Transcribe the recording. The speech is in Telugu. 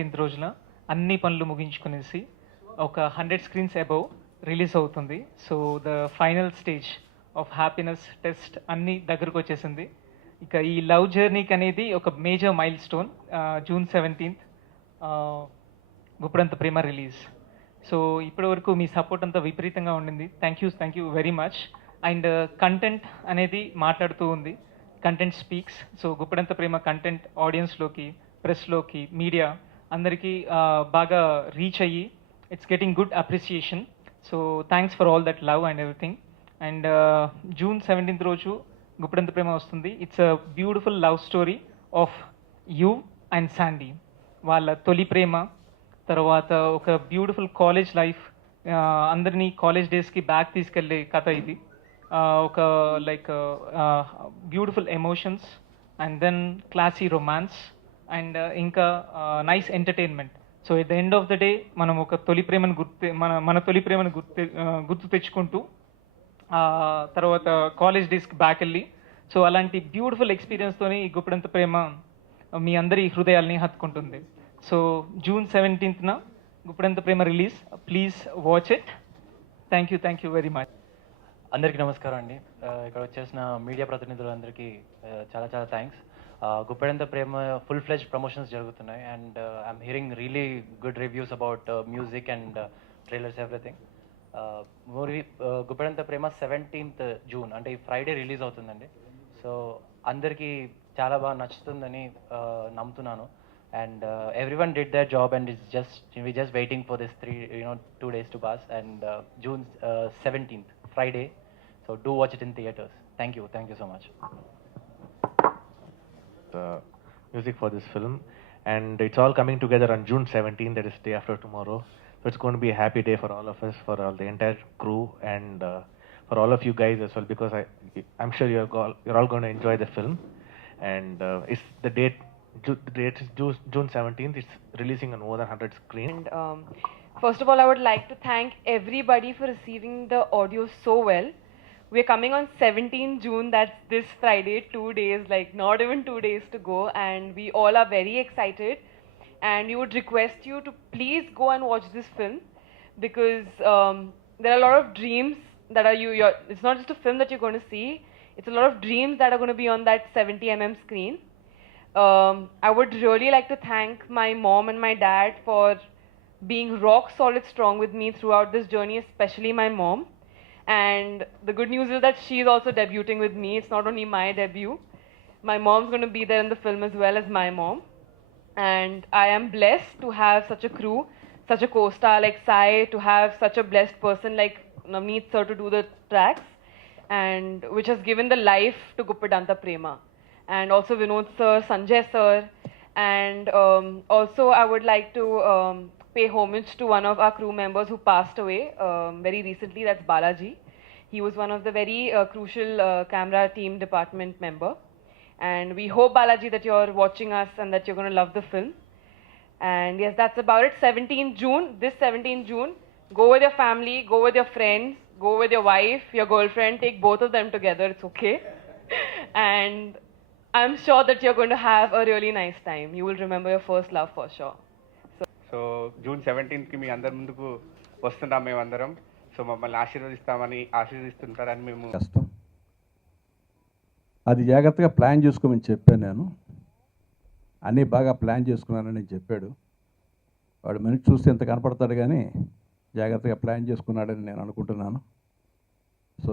17th రోజున అన్ని పనులు ముగించుకునేసి ఒక 100 స్క్రీన్స్ అబౌవ్ రిలీజ్ అవుతుంది. So the final stage of happiness test అన్నీ దగ్గరకు వచ్చేసింది. ఇక ఈ లవ్ జర్నీకి అనేది ఒక major mile stone. June 17th Guppedantha Prema release. So ఇప్పటి వరకు మీ సపోర్ట్ అంతా విపరీతంగా ఉండింది. Thank you very much. And content అనేది మాట్లాడుతూ ఉంది. Content speaks. సో గుప్పుడంత ప్రేమ కంటెంట్ ఆడియన్స్లోకి, ప్రెస్లోకి, మీడియా అందరికీ బాగా రీచ్ అయ్యి it's getting good appreciation. So thanks for all that love and everything. And June 17th రోజు గుప్పుడంత ప్రేమ వస్తుంది. It's a beautiful love story of you and Sandy. వాళ్ళ తొలి ప్రేమ, తర్వాత ఒక బ్యూటిఫుల్ కాలేజ్ లైఫ్, అందరినీ కాలేజ్ డేస్కి బ్యాక్ తీసుకెళ్ళే కథ ఇది. ఒక like beautiful emotions and then classy romance and ఇంకా nice entertainment. So at the end of the day మనం ఒక తొలి ప్రేమను మన తొలి ప్రేమను గుర్తు తెచ్చుకుంటూ తర్వాత కాలేజ్ డేస్కి బ్యాక్ వెళ్ళి, సో అలాంటి బ్యూటిఫుల్ ఎక్స్పీరియన్స్తోని ఈ గుప్పుడంత ప్రేమ మీ అందరి హృదయాల్ని హత్తుకుంటుంది. So June 17th Guppedantha Prema release. Please watch it. Thank you very much. అందరికీ నమస్కారం అండి. ఇక్కడ వచ్చేసిన మీడియా ప్రతినిధులందరికీ చాలా చాలా thanks. Guppedantha Prema full fledge promotions జరుగుతున్నాయి and I'm hearing really good reviews about music and trailers everything. Movie Guppedantha Prema 17th June అంటే ఈ ఫ్రైడే రిలీజ్ అవుతుందండి. సో అందరికీ చాలా బాగా నచ్చుతుందని నమ్ముతున్నాను. And everyone did their job and we're just waiting for this 2 days to pass. And June 17th Friday, so do watch it in theaters. Thank you so much. The music for this film, and it's all coming together on June 17th, that is day after tomorrow. So it's going to be a happy day for all of us, for all the entire crew, and for all of you guys as well, because I'm sure you're all going to enjoy the film. And it's the date is June 17th. It's releasing on more than 100 screens. And first of all, I would like to thank everybody for receiving the audio so well. We're coming on 17 June, that's this Friday, 2 days, like not even 2 days to go, and we all are very excited. And we would request you to please go and watch this film, because there are a lot of dreams that are it's not just a film that you're going to see, it's a lot of dreams that are going to be on that 70mm screen. I would really like to thank my mom and my dad for being rock solid strong with me throughout this journey, especially my mom. And the good news is that she's also debuting with me. It's not only my debut. My mom's going to be there in the film as well as my mom. And I am blessed to have such a crew, such a co-star like Sai, to have such a blessed person like Navneet sir to do the tracks, and which has given the life to Guppedanta Prema. And also Vinod sir, Sanjay sir, and also I would like to pay homage to one of our crew members who passed away very recently, that's Balaji. He was one of the very crucial camera team department member, and we hope, Balaji, that you're watching us and that you're going to love the film. And yes, that's about it. 17th June, this 17th June, go with your family, go with your friends, go with your wife, your girlfriend, take both of them together, it's okay. And I'm sure that you're going to have a really nice time. You will remember your first love for sure. So June 17th మీ అందరి ముందుకు వస్తున్నాం మేమందరం. సో మమ్మల్ని ఆశీర్వదిస్తుంటారని మేము కష్టం అది జాగ్రత్తగా ప్లాన్ చేసుకోమని చెప్పాను నేను. అన్నీ బాగా ప్లాన్ చేసుకున్నానని చెప్పాడు. వాడు మనిషి చూస్తే ఎంత కనపడతాడు కానీ జాగ్రత్తగా ప్లాన్ చేసుకున్నాడని నేను అనుకుంటున్నాను. సో